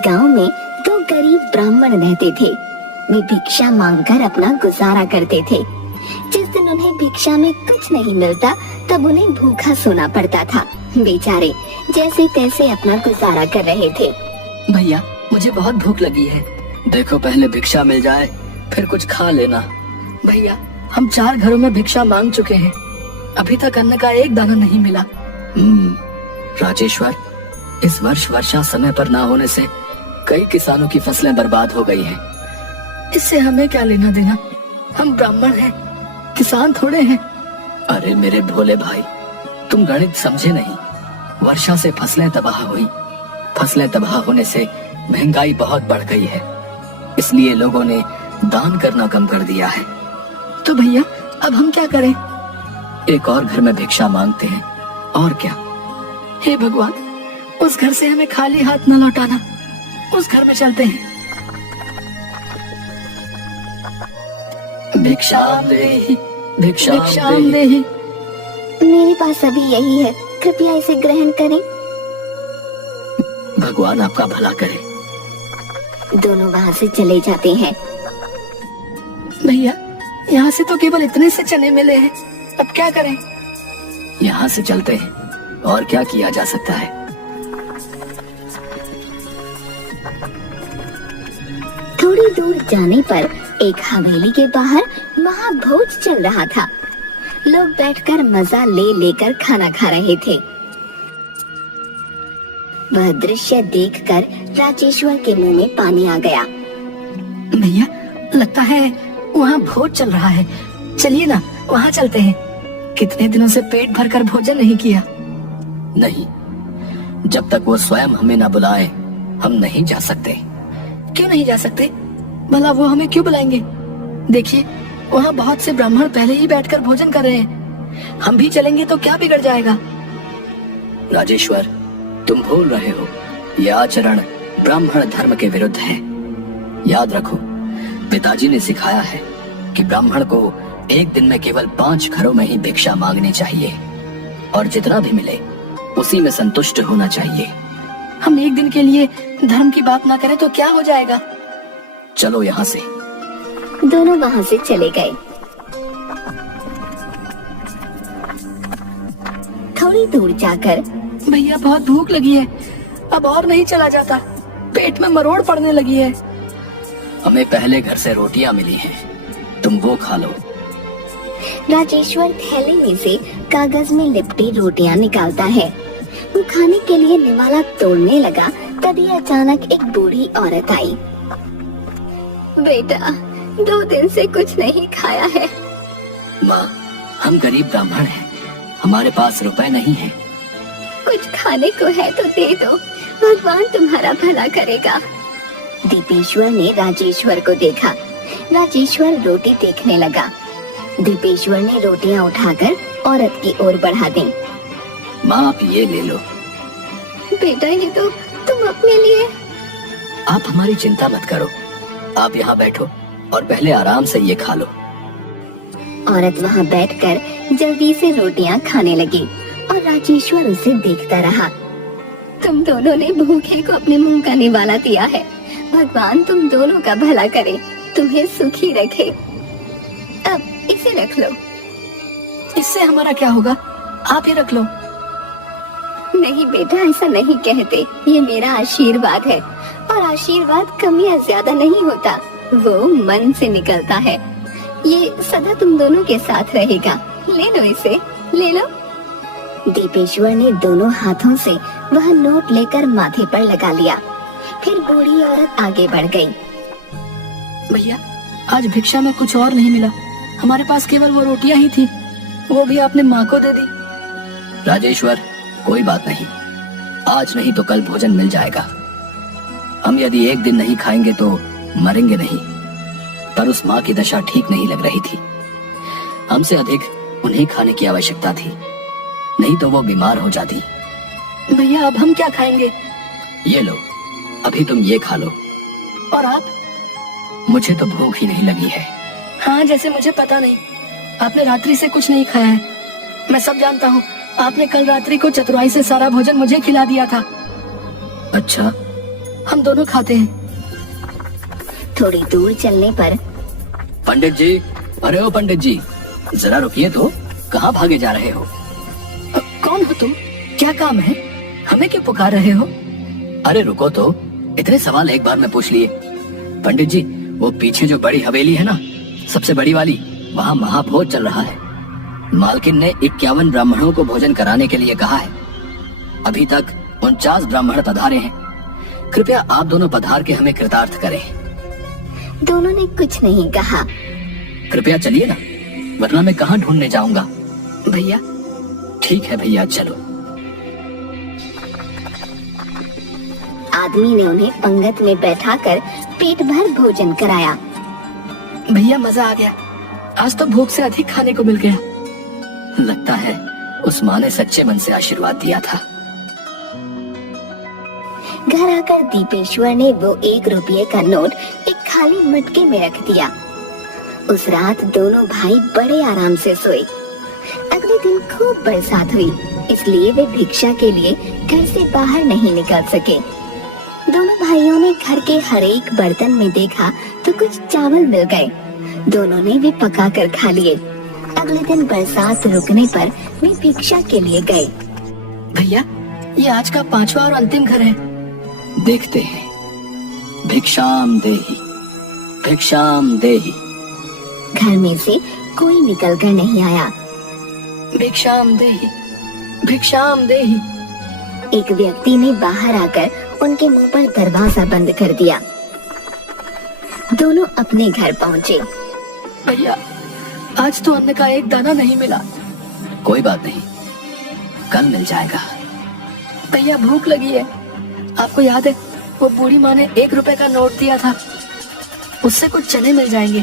गांव में दो गरीब ब्राह्मण रहते थे। वे भिक्षा मांगकर अपना गुजारा करते थे। जिस दिन उन्हें भिक्षा में कुछ नहीं मिलता तब उन्हें भूखा सोना पड़ता था। बेचारे जैसे तैसे अपना गुजारा कर रहे थे। भैया मुझे बहुत भूख लगी है। देखो पहले भिक्षा मिल जाए फिर कुछ खा लेना। भैया हम 4 घरों में भिक्षा मांग चुके हैं, अभी तक अन्न का एक दाना नहीं मिला। राजेश्वर, इस वर्ष वर्षा समय पर ना होने से कई किसानों की फसलें बर्बाद हो गई हैं। इससे हमें क्या लेना देना, हम ब्राह्मण हैं, किसान थोड़े हैं। अरे मेरे भोले भाई, तुम गणित समझे नहीं। वर्षा से फसलें तबाह हुई, फसलें तबाह होने से महंगाई बहुत बढ़ गई है, इसलिए लोगों ने दान करना कम कर दिया है। तो भैया अब हम क्या करें? एक और घर में भिक्षा मांगते हैं, और क्या। हे भगवान, उस घर से हमें खाली हाथ न लौटाना, उस घर में चलते हैं। भिक्षाम देहि, भिक्षाम देहि। मेरे पास अभी यही है, कृपया इसे ग्रहण करें। भगवान आपका भला करे। दोनों वहाँ से चले जाते हैं। भैया यहाँ से तो केवल इतने से चने मिले हैं, अब क्या करें? यहाँ से चलते हैं, और क्या किया जा सकता है। थोड़ी दूर जाने पर एक हवेली के बाहर महाभोज चल रहा था। लोग बैठकर मजा ले लेकर खाना खा रहे थे। वह दृश्य देखकर राजेश्वर के मुंह में पानी आ गया। भैया लगता है वहाँ भोज चल रहा है, चलिए ना वहाँ चलते हैं। कितने दिनों से पेट भरकर भोजन नहीं किया। नहीं, जब तक वो स्वयं हमें ना बुलाए हम नहीं जा सकते। क्यों नहीं जा सकते? भला वो हमें क्यों बुलाएंगे? देखिए वहाँ बहुत से ब्राह्मण पहले ही बैठकर भोजन कर रहे हैं, हम भी चलेंगे तो क्या बिगड़ जाएगा? राजेश्वर, तुम भूल रहे हो, यह आचरण ब्राह्मण धर्म के विरुद्ध है। याद रखो, पिताजी ने सिखाया है कि ब्राह्मण को एक दिन में केवल 5 घरों में ही भिक्षा मांगनी चाहिए, और जितना भी मिले उसी में संतुष्ट होना चाहिए। हम एक दिन के लिए धर्म की बात ना करें तो क्या हो जाएगा? चलो यहाँ से। दोनों वहाँ से चले गए। थोड़ी दूर जाकर, भैया बहुत भूख लगी है, अब और नहीं चला जाता, पेट में मरोड़ पड़ने लगी है। हमें पहले घर से रोटियां मिली हैं, तुम वो खा लो। राजेश्वर थैले में से कागज में लिपटी रोटियां निकालता है। वो खाने के लिए निवाला तोड़ने लगा, तभी अचानक एक बूढ़ी औरत आई। बेटा, 2 दिन से कुछ नहीं खाया है। माँ, हम गरीब ब्राह्मण हैं, हमारे पास रुपए नहीं हैं। कुछ खाने को है तो दे दो, भगवान तुम्हारा भला करेगा। दीपेश्वर ने राजेश्वर को देखा। राजेश्वर रोटी देखने लगा। दीपेश्वर ने रोटियां उठाकर औरत की ओर बढ़ा दी। माँ आप ये ले लो। बेटा ये तो तुम अपने लिए। आप हमारी चिंता मत करो, आप यहाँ बैठो और पहले आराम से ये खा लो। औरत वहाँ बैठकर जल्दी से रोटियां खाने लगी और राजेश्वर उसे देखता रहा। तुम दोनों ने भूखे को अपने मुंह का निवाला दिया है, भगवान तुम दोनों का भला करे, तुम्हें सुखी रखे। अब इसे रख लो। इससे हमारा क्या होगा? आप ही रख लो। नहीं बेटा, ऐसा नहीं कहते, ये मेरा आशीर्वाद है, और आशीर्वाद कम या ज्यादा नहीं होता, वो मन से निकलता है। ये सदा तुम दोनों के साथ रहेगा, ले लो इसे, ले लो। दीपेश्वर ने दोनों हाथों से वह नोट लेकर माथे पर लगा लिया। फिर बूढ़ी औरत आगे बढ़ गई। भैया आज भिक्षा में कुछ और नहीं मिला, हमारे पास केवल वो रोटियां ही थी, वो भी आपने माँ को दे दी। राजेश्वर कोई बात नहीं, आज नहीं तो कल भोजन मिल जाएगा। हम यदि एक दिन नहीं खाएंगे तो मरेंगे नहीं, पर उस माँ की दशा ठीक नहीं लग रही थी। हमसे अधिक उन्हें खाने की आवश्यकता थी, नहीं तो वो बीमार हो जाती। भैया अब हम क्या खाएंगे? ये लो, अभी तुम ये खा लो। और आप? मुझे तो भूख ही नहीं लगी है। हाँ, जैसे मुझे पता नहीं, आपने रात्रि से कुछ नहीं खाया है। मैं सब जानता हूँ, आपने कल रात्रि को चतुराई से सारा भोजन मुझे खिला दिया था। अच्छा, हम दोनों खाते हैं। थोड़ी दूर चलने पर पंडित जी, अरे ओ पंडित जी, जरा रुकिए तो, कहाँ भागे जा रहे हो? कौन हो तुम? क्या काम है? हमें क्यों पुकार रहे हो? अरे रुको तो, इतने सवाल एक बार में पूछ लिए। पंडित जी, वो पीछे जो बड़ी हवेली है ना, सबसे बड़ी वाली, वहाँ महाभोज चल रहा है। मालकिन ने 51 ब्राह्मणों को भोजन कराने के लिए कहा है। अभी तक 49 ब्राह्मण पधारे हैं। कृपया आप दोनों पधार के हमें कृतार्थ करें। दोनों ने कुछ नहीं कहा। कृपया चलिए ना, वरना मैं कहाँ ढूंढने जाऊंगा। भैया। ठीक है भैया, चलो। आदमी ने उन्हें पंगत में बैठाकर पेट भर भोजन कराया। भैया मजा आ गया, आज तो भूख से अधिक खाने को मिल गया। लगता है उस माँ ने सच्चे मन से आशीर्वाद दिया था। घर आकर दीपेश्वर ने वो 1 रुपये का नोट एक खाली मटके में रख दिया। उस रात दोनों भाई बड़े आराम से सोए। अगले दिन खूब बरसात हुई, इसलिए वे भिक्षा के लिए घर से बाहर नहीं निकल सके। दोनों भाइयों ने घर के हर एक बर्तन में देखा तो कुछ चावल मिल गए। दोनों ने वे पकाकर खा लिए। अगले दिन बरसात रुकने पर वे भिक्षा के लिए गए। भैया, ये आज का 5वां और अंतिम घर है। देखते हैं। भिक्षाम देहि, भिक्षाम देहि। घर में से कोई निकल कर नहीं आया। भिक्षाम देहि, भिक्षाम देहि। एक व्यक्ति ने बाहर आकर उनके मुंह पर दरवाजा बंद कर दिया। दोनों अपने घर पहुँचे। भैया, आज तो अन्न का एक दाना नहीं मिला। कोई बात नहीं, कल मिल जाएगा। भैया भूख लगी है। आपको याद है वो बूढ़ी माँ ने 1 रुपए का नोट दिया था, उससे कुछ चने मिल जाएंगे।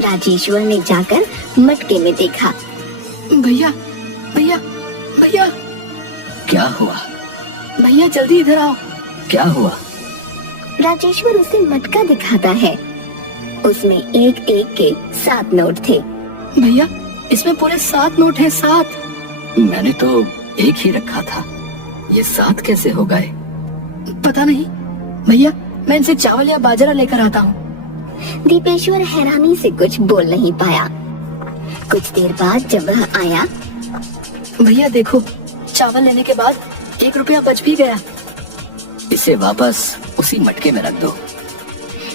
राजेश्वर ने जाकर मटके में देखा। भैया, भैया, भैया। क्या हुआ? भैया जल्दी इधर आओ। क्या हुआ? राजेश्वर उसे मटका दिखाता है। उसमें एक एक के 7 नोट थे। भैया, इसमें पूरे 7 नोट हैं, 7। मैंने तो एक ही रखा था, ये 7 कैसे हो गए? पता नहीं। भैया, मैं इनसे चावल या बाजरा लेकर आता हूँ। दीपेश्वर हैरानी से कुछ बोल नहीं पाया। कुछ देर बाद जब वह आया, भैया देखो, चावल लेने के बाद 1 रुपया बच भी गया। इसे वापस उसी मटके में रख दो।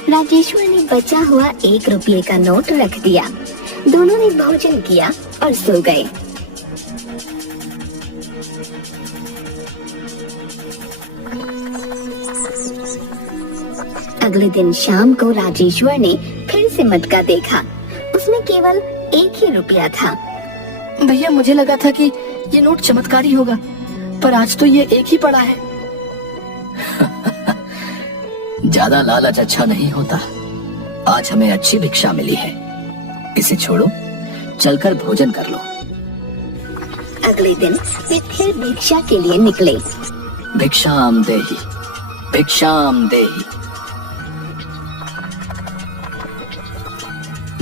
राजेश्वर ने बचा हुआ 1 रुपये का नोट रख दिया। दोनों ने भोजन किया और सो गए। अगले दिन शाम को राजेश्वर ने फिर से मटका देखा। उसमें केवल 1 ही रुपया था। भैया, मुझे लगा था कि ये नोट चमत्कारी होगा, पर आज तो ये 1 ही पड़ा है। ज्यादा लालच अच्छा नहीं होता। आज हमें अच्छी भिक्षा मिली है, इसे छोड़ो, चलकर भोजन कर लो। अगले दिन वे फिर भिक्षा के लिए निकले। भिक्षाम देहि, भिक्षाम देहि,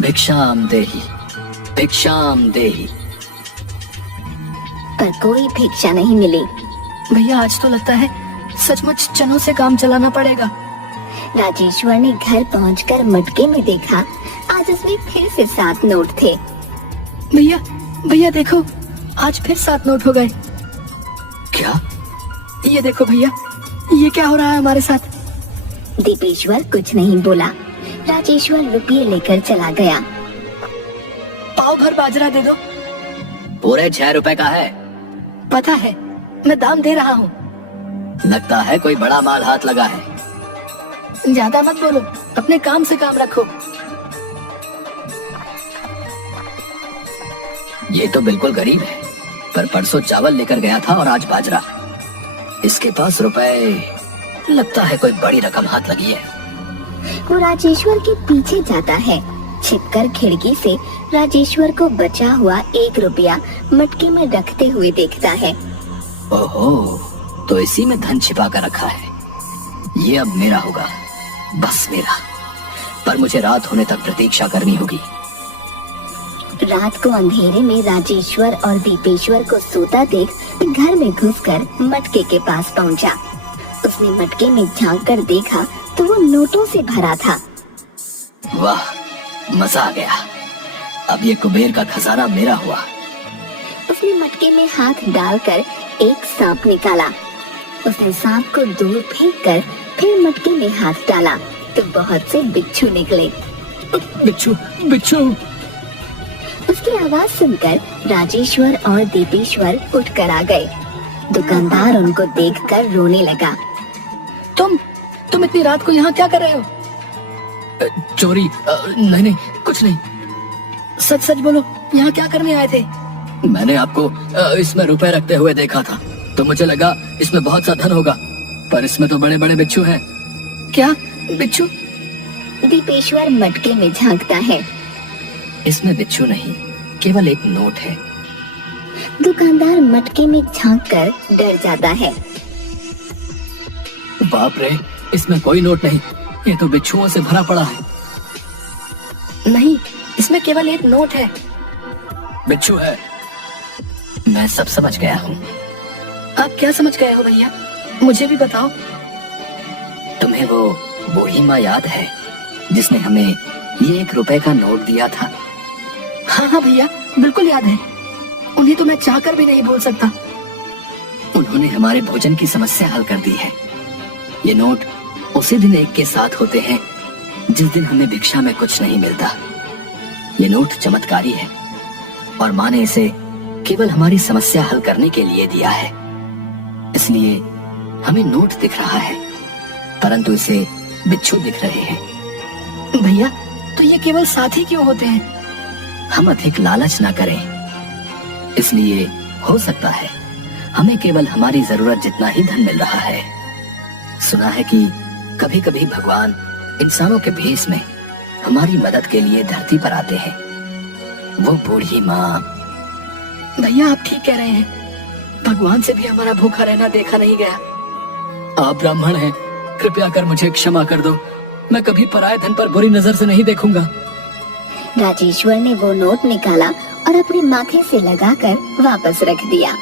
भिक्षाम देहि, भिक्षाम देहि। पर कोई भिक्षा नहीं मिली। भैया, आज तो लगता है सचमुच चनों से काम चलाना पड़ेगा। राजेश्वर ने घर पहुंचकर मटके में देखा। आज उसमें फिर से 7 नोट थे। भैया, भैया देखो, आज फिर 7 नोट हो गए। क्या? ये देखो भैया, ये क्या हो रहा है हमारे साथ? दीपेश्वर कुछ नहीं बोला। राजेश्वर रुपये लेकर चला गया। पाव भर बाजरा दे दो। पूरे 6 रुपए का है। पता है, मैं दाम दे रहा हूँ। लगता है कोई बड़ा माल हाथ लगा है। ज्यादा मत बोलो, अपने काम से काम रखो। ये तो बिल्कुल गरीब है, पर परसों चावल लेकर गया था और आज बाजरा। इसके पास रुपए, लगता है कोई बड़ी रकम हाथ लगी है। वो राजेश्वर के पीछे जाता है। छिपकर खिड़की से राजेश्वर को बचा हुआ 1 रुपया मटके में रखते हुए देखता है। ओहो, तो इसी में धन छिपा कर रखा है। ये अब मेरा होगा, बस मेरा। पर मुझे रात होने तक प्रतीक्षा करनी होगी। रात को अंधेरे में राजेश्वर और दीपेश्वर को सोता देख घर में घुसकर मटके के पास पहुंचा। उसने मटके में झांक कर देखा तो वो नोटों से भरा था। वाह, मजा आ गया। अब ये कुबेर का खजाना मेरा हुआ। उसने मटके में हाथ डालकर एक सांप निकाला। उसने सांप को दूर फेंक कर फिर मटके में हाथ डाला तो बहुत से बिच्छू निकले। बिच्छू, बिच्छू। उसकी आवाज सुनकर राजेश्वर और दीपेश्वर उठकर आ गए। दुकानदार उनको देखकर रोने लगा। तुम इतनी रात को यहाँ क्या कर रहे हो? चोरी? नहीं नहीं, कुछ नहीं। सच सच बोलो, यहाँ क्या करने आए थे? मैंने आपको इसमें रुपए रखते हुए देखा था तो मुझे लगा इसमें बहुत सा धन होगा, पर इसमें तो बड़े बड़े बिच्छू हैं। क्या बिच्छू? दीपेश्वर मटके में झांकता है। इसमें बिच्छू नहीं, केवल एक नोट है। दुकानदार मटके में झांककर डर जाता है। बाप रे, इसमें कोई नोट नहीं, ये तो बिच्छुओं से भरा पड़ा है। नहीं, इसमें केवल एक नोट है। बिच्छू है। मैं सब समझ गया हूँ। आप क्या समझ गए हो भैया? मुझे भी बताओ। तुम्हें वो बूढ़ी माँ याद है जिसने हमें ये 1 रुपए का नोट दिया था? हाँ हाँ भैया, बिल्कुल याद है। उन्हें तो मैं चाहकर भी नहीं भूल सकता। उन्होंने हमारे भोजन की समस्या हल कर दी है। ये नोट उसी दिन एक के साथ होते हैं जिस दिन हमें भिक्षा में कुछ नहीं मिलता। ये नोट चमत्कारी है और माँ ने इसे केवल हमारी समस्या हल करने के लिए दिया है। इसलिए हमें नोट दिख रहा है परंतु इसे बिच्छू दिख रहे हैं। भैया, तो ये केवल साथी क्यों होते हैं? हम अधिक लालच ना करें, इसलिए हो सकता है हमें केवल हमारी जरूरत जितना ही धन मिल रहा है। सुना है कि कभी कभी भगवान इंसानों के भेष में हमारी मदद के लिए धरती पर आते हैं। वो बूढ़ी माँ। भैया, आप ठीक कह रहे हैं। भगवान से भी हमारा भूखा रहना देखा नहीं गया। आप ब्राह्मण हैं, कृपया कर मुझे क्षमा कर दो। मैं कभी पराये धन पर बुरी नजर से नहीं देखूंगा। राजेश्वर ने वो नोट निकाला और अपने माथे से लगाकर वापस रख दिया।